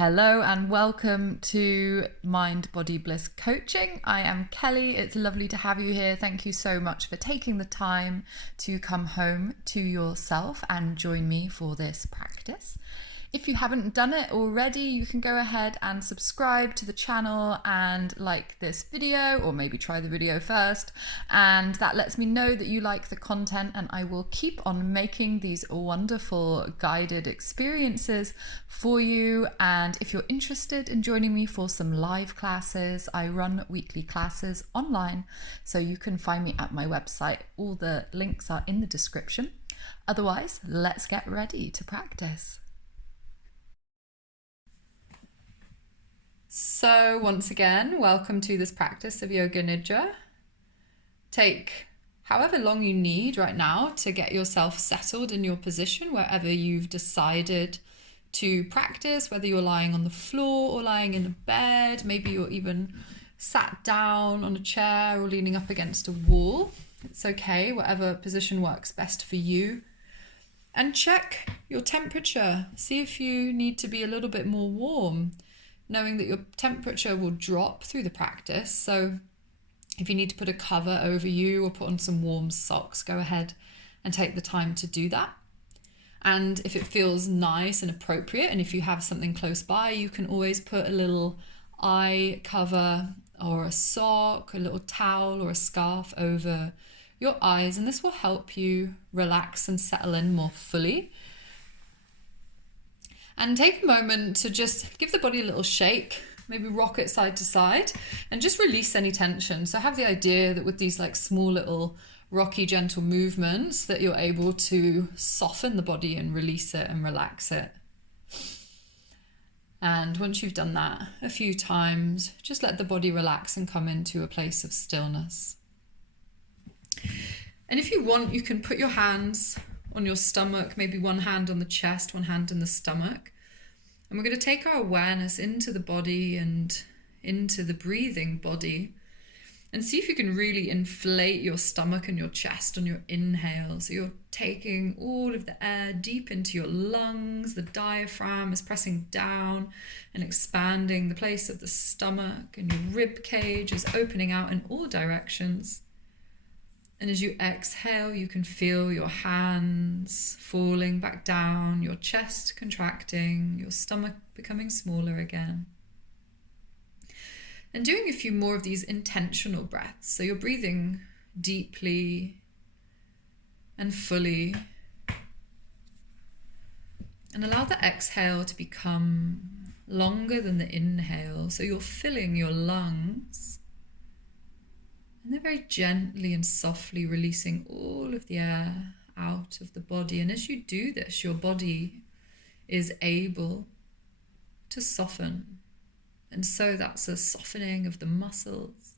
Hello and welcome to Mind Body Bliss Coaching. I am Kelly. It's lovely to have you here. Thank you so much for taking the time to come home to yourself and join me for this practice. If you haven't done it already, you can go ahead and subscribe to the channel and like this video, or maybe try the video first. And that lets me know that you like the content, and I will keep on making these wonderful guided experiences for you. And if you're interested in joining me for some live classes, I run weekly classes online, so you can find me at my website. All the links are in the description. Otherwise, let's get ready to practice. So once again, welcome to this practice of Yoga Nidra. Take however long you need right now to get yourself settled in your position wherever you've decided to practice, whether you're lying on the floor or lying in the bed. Maybe you're even sat down on a chair or leaning up against a wall. It's okay, whatever position works best for you. And check your temperature. See if you need to be a little bit more warm, knowing that your temperature will drop through the practice. So if you need to put a cover over you or put on some warm socks, go ahead and take the time to do that. And if it feels nice and appropriate, and if you have something close by, you can always put a little eye cover or a sock, a little towel or a scarf over your eyes, and this will help you relax and settle in more fully. And take a moment to just give the body a little shake, maybe rock it side to side, and just release any tension. So have the idea that with these like small little rocky, gentle movements that you're able to soften the body and release it and relax it. And once you've done that a few times, just let the body relax and come into a place of stillness. And if you want, you can put your hands on your stomach, maybe one hand on the chest, one hand in the stomach. And we're going to take our awareness into the body and into the breathing body, and see if you can really inflate your stomach and your chest on your inhale. So you're taking all of the air deep into your lungs. The diaphragm is pressing down and expanding the place of the stomach, and your rib cage is opening out in all directions. And as you exhale, you can feel your hands falling back down, your chest contracting, your stomach becoming smaller again. And doing a few more of these intentional breaths. So you're breathing deeply and fully. And allow the exhale to become longer than the inhale. So you're filling your lungs. And then very gently and softly releasing all of the air out of the body. And as you do this, your body is able to soften. And so that's a softening of the muscles,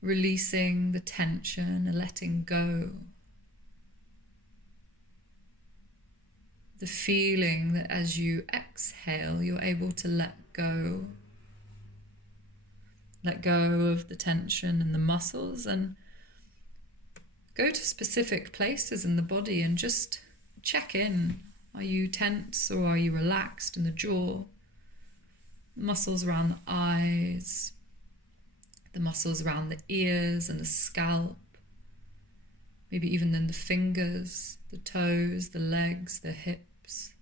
releasing the tension and letting go. The feeling that as you exhale, you're able to let go. Let go of the tension in the muscles and go to specific places in the body and just check in. Are you tense or are you relaxed in the jaw? The muscles around the eyes, the muscles around the ears and the scalp, maybe even then the fingers, the toes, the legs, the hips.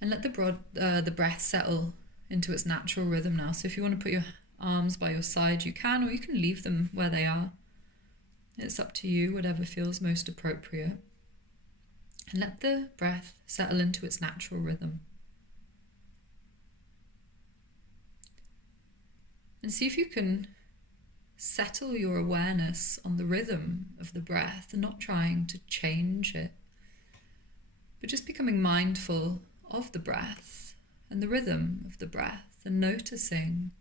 And let the breath settle into its natural rhythm now. So if you want to put your arms by your side, you can, or you can leave them where they are. It's up to you, whatever feels most appropriate. And let the breath settle into its natural rhythm. And see if you can settle your awareness on the rhythm of the breath, and not trying to change it, but just becoming mindful of the breath and the rhythm of the breath, and noticing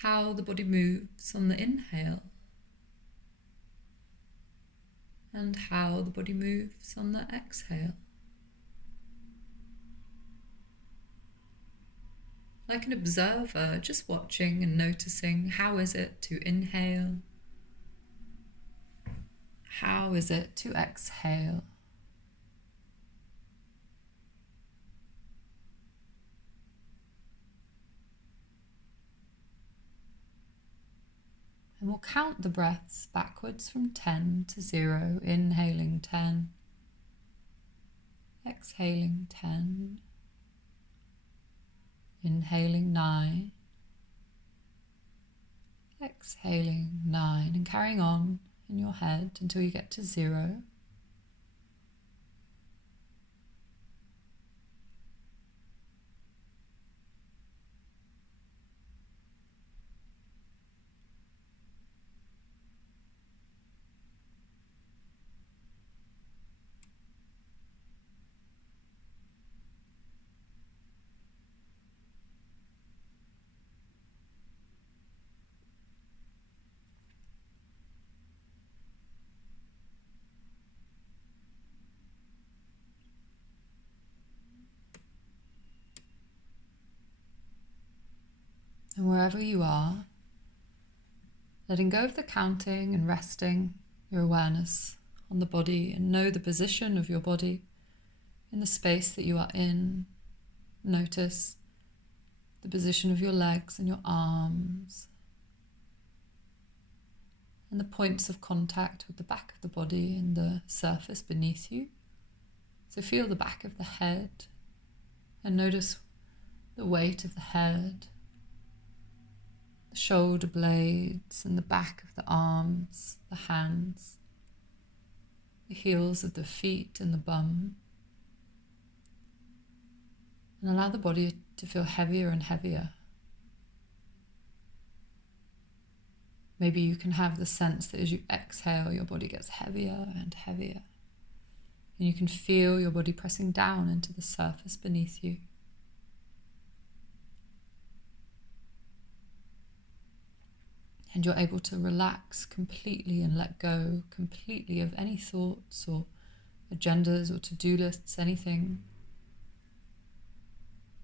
how the body moves on the inhale and how the body moves on the exhale. Like an observer, just watching and noticing, how is it to inhale? How is it to exhale? And we'll count the breaths backwards from 10 to 0, inhaling 10, exhaling 10, inhaling 9, exhaling 9, and carrying on in your head until you get to 0. And wherever you are, letting go of the counting and resting your awareness on the body, and know the position of your body in the space that you are in. Notice the position of your legs and your arms, and the points of contact with the back of the body and the surface beneath you. So feel the back of the head and notice the weight of the head, the shoulder blades and the back of the arms, the hands, the heels of the feet and the bum. And allow the body to feel heavier and heavier. Maybe you can have the sense that as you exhale, your body gets heavier and heavier. And you can feel your body pressing down into the surface beneath you. And you're able to relax completely and let go completely of any thoughts or agendas or to-do lists, anything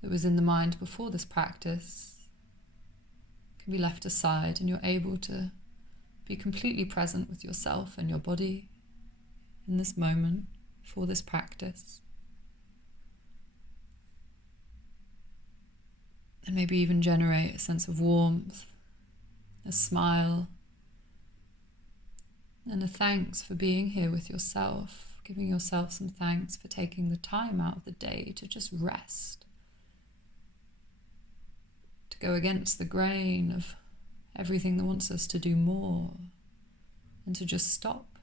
that was in the mind before this practice can be left aside, and you're able to be completely present with yourself and your body in this moment for this practice. And maybe even generate a sense of warmth, a smile, and a thanks for being here with yourself, giving yourself some thanks for taking the time out of the day to just rest, to go against the grain of everything that wants us to do more, and to just stop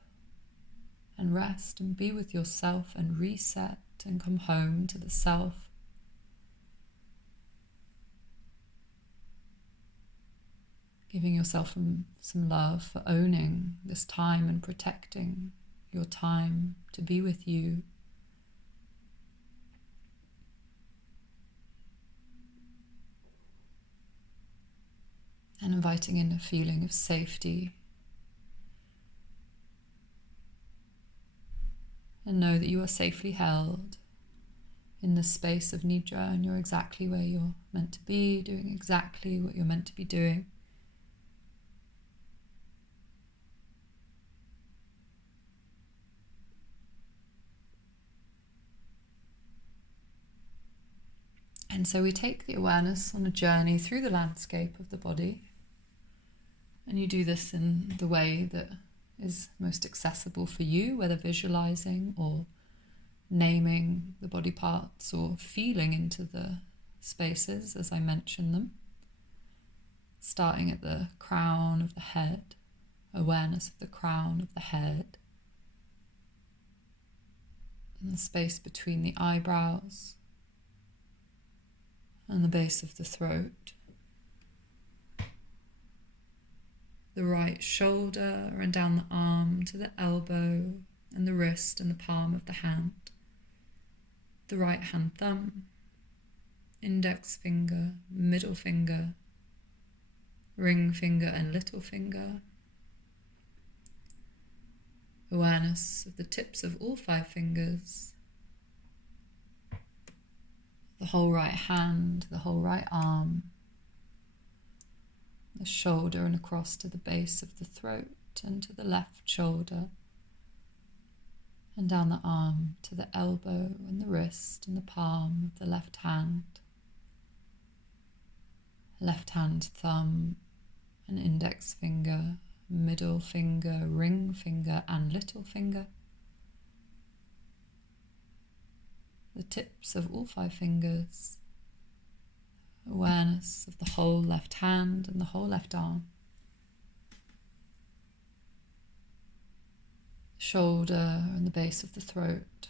and rest and be with yourself and reset and come home to the self. Giving yourself some love for owning this time and protecting your time to be with you. And inviting in a feeling of safety. And know that you are safely held in the space of Nidra, and you're exactly where you're meant to be, doing exactly what you're meant to be doing. And so we take the awareness on a journey through the landscape of the body, and you do this in the way that is most accessible for you, whether visualizing or naming the body parts or feeling into the spaces as I mention them. Starting at the crown of the head, awareness of the crown of the head, and the space between the eyebrows and the base of the throat, the right shoulder and down the arm to the elbow and the wrist and the palm of the hand, the right hand thumb, index finger, middle finger, ring finger and little finger. Awareness of the tips of all 5 fingers, the whole right hand, the whole right arm, the shoulder and across to the base of the throat and to the left shoulder, and down the arm to the elbow and the wrist and the palm of the left hand thumb and index finger middle finger, ring finger, and little finger. The tips of all 5 fingers. Awareness of the whole left hand and the whole left arm. The shoulder and the base of the throat.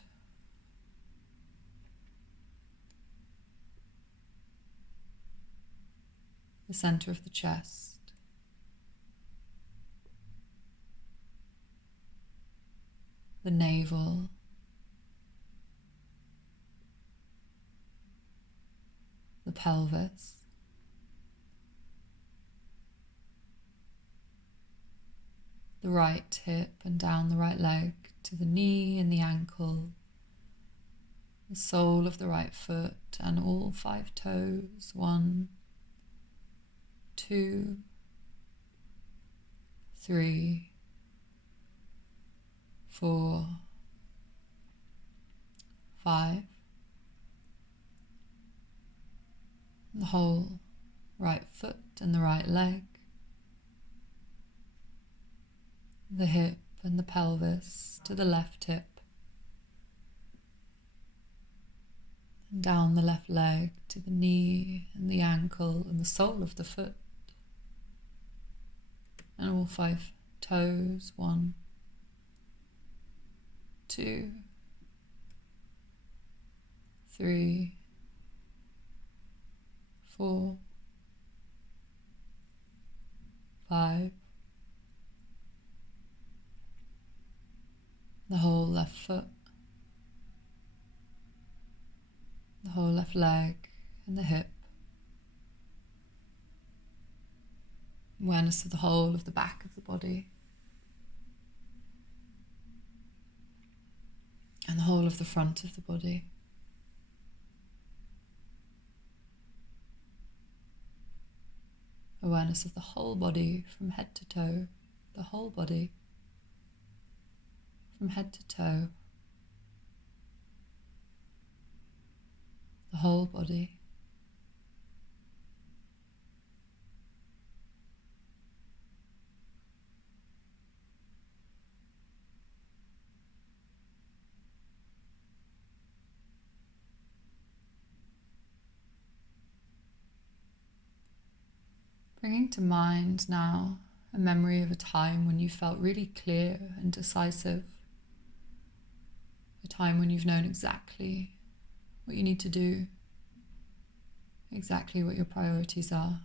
The center of the chest. The navel. The pelvis. The right hip and down the right leg to the knee and the ankle. The sole of the right foot and all 5 toes. 1, 2, 3, 4, 5. The whole right foot and the right leg. The hip and the pelvis to the left hip. And down the left leg to the knee and the ankle and the sole of the foot. And all 5 toes. 1, 2, 3, 4, 5. The whole left foot. The whole left leg and the hip. Awareness of the whole of the back of the body. And the whole of the front of the body. Awareness of the whole body from head to toe. The whole body from head to toe. The whole body. Bringing to mind now a memory of a time when you felt really clear and decisive. A time when you've known exactly what you need to do, exactly what your priorities are,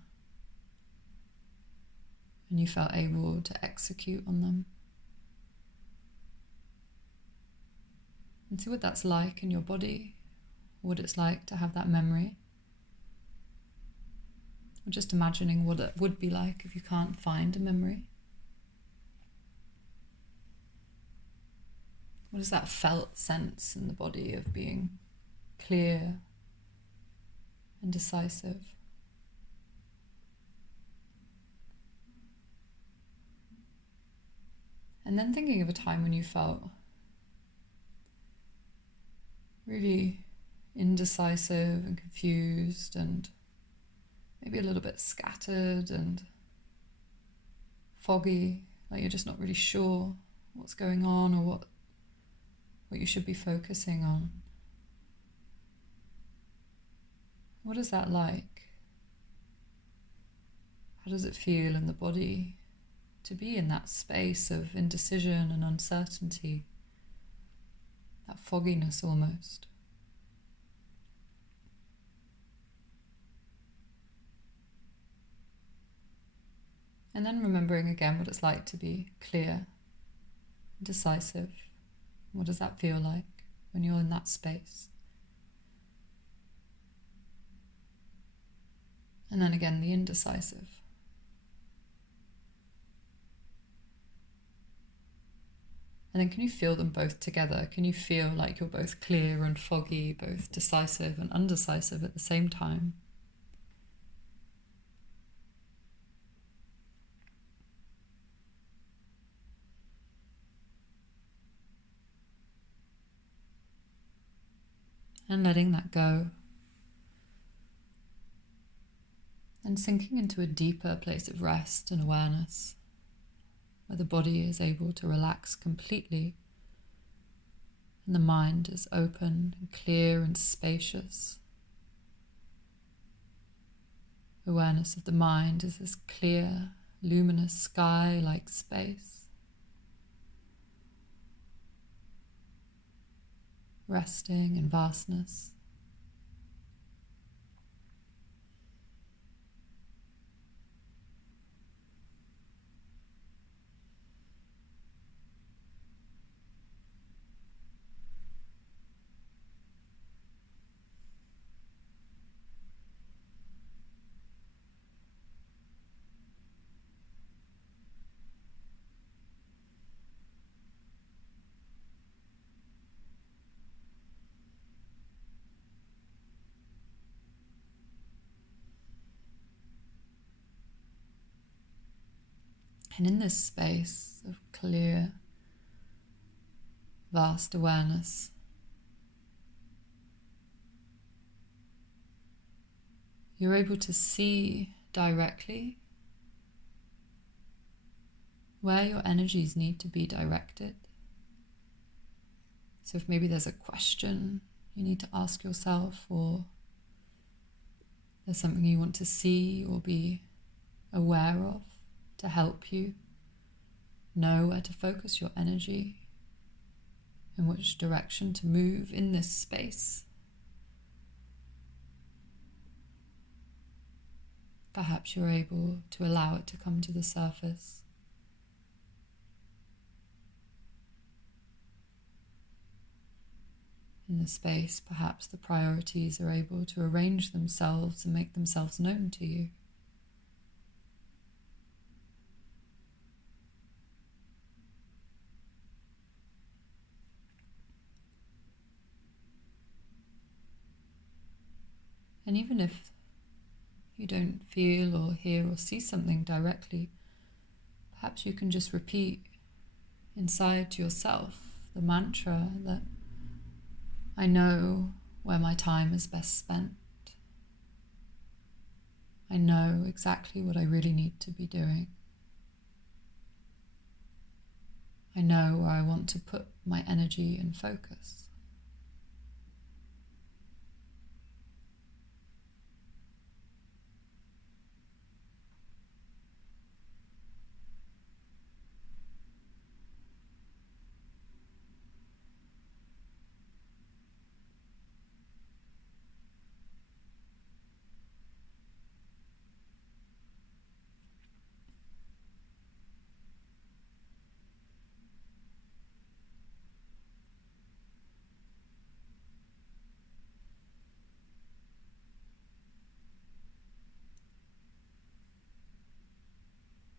and you felt able to execute on them. And see what that's like in your body, what it's like to have that memory. Or just imagining what it would be like if you can't find a memory. What is that felt sense in the body of being clear and decisive? And then thinking of a time when you felt really indecisive and confused and maybe a little bit scattered and foggy, like you're just not really sure what's going on or what you should be focusing on. What is that like? How does it feel in the body to be in that space of indecision and uncertainty, that fogginess almost? And then remembering again what it's like to be clear, decisive. What does that feel like when you're in that space? And then again, the indecisive. And then can you feel them both together? Can you feel like you're both clear and foggy, both decisive and undecisive at the same time? And letting that go. And sinking into a deeper place of rest and awareness. where the body is able to relax completely and the mind is open and clear and spacious. Awareness of the mind is this clear, luminous sky-like space, resting in vastness. And in this space of clear, vast awareness, you're able to see directly where your energies need to be directed. So if maybe there's a question you need to ask yourself, or there's something you want to see or be aware of to help you know where to focus your energy and which direction to move in this space, perhaps you're able to allow it to come to the surface. In the space, perhaps the priorities are able to arrange themselves and make themselves known to you. And even if you don't feel or hear or see something directly, perhaps you can just repeat inside to yourself the mantra that I know where my time is best spent. I know exactly what I really need to be doing. I know where I want to put my energy and focus.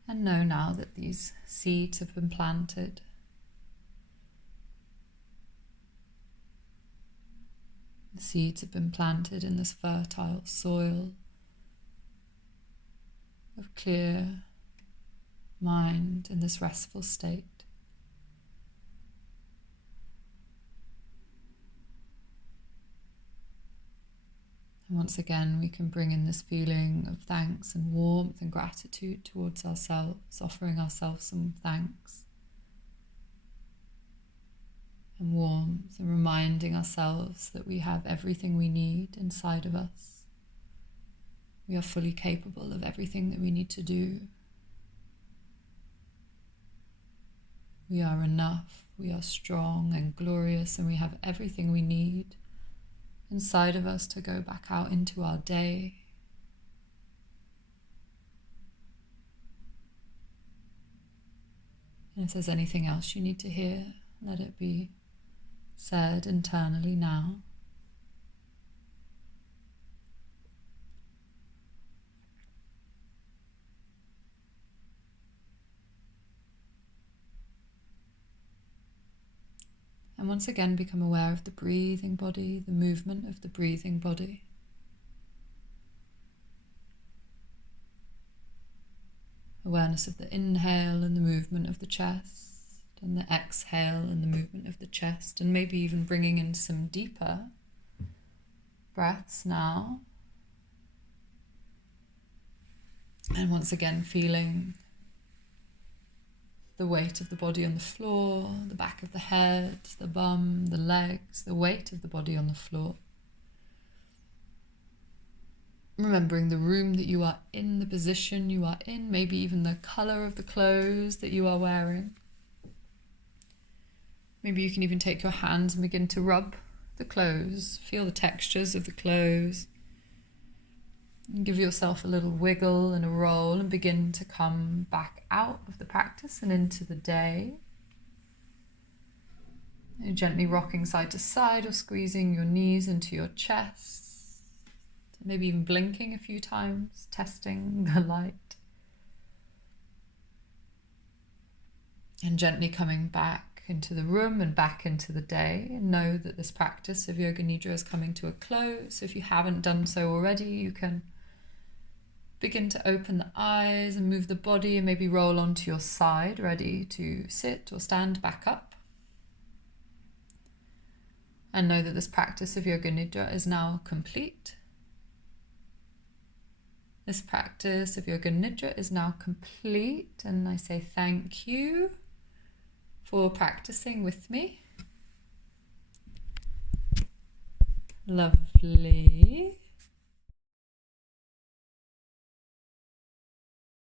And know now that these seeds have been planted. The seeds have been planted in this fertile soil of clear mind in this restful state. And once again, we can bring in this feeling of thanks and warmth and gratitude towards ourselves, offering ourselves some thanks and warmth, and reminding ourselves that we have everything we need inside of us. We are fully capable of everything that we need to do. We are enough, we are strong and glorious, and we have everything we need inside of us to go back out into our day. And if there's anything else you need to hear, let it be said internally now. And once again, become aware of the breathing body, the movement of the breathing body. Awareness of the inhale and the movement of the chest, and the exhale and the movement of the chest, and maybe even bringing in some deeper breaths now. And once again, feeling the weight of the body on the floor, the back of the head, the bum, the legs, the weight of the body on the floor. Remembering the room that you are in, the position you are in, maybe even the colour of the clothes that you are wearing. Maybe you can even take your hands and begin to rub the clothes, feel the textures of the clothes. And give yourself a little wiggle and a roll and begin to come back out of the practice and into the day. You're gently rocking side to side or squeezing your knees into your chest. Maybe even blinking a few times, testing the light. And gently coming back into the room and back into the day. And know that this practice of Yoga Nidra is coming to a close. So if you haven't done so already, you can begin to open the eyes and move the body and maybe roll onto your side, ready to sit or stand back up. And know that this practice of Yoga Nidra is now complete. This practice of Yoga Nidra is now complete, and I say thank you for practicing with me. Lovely.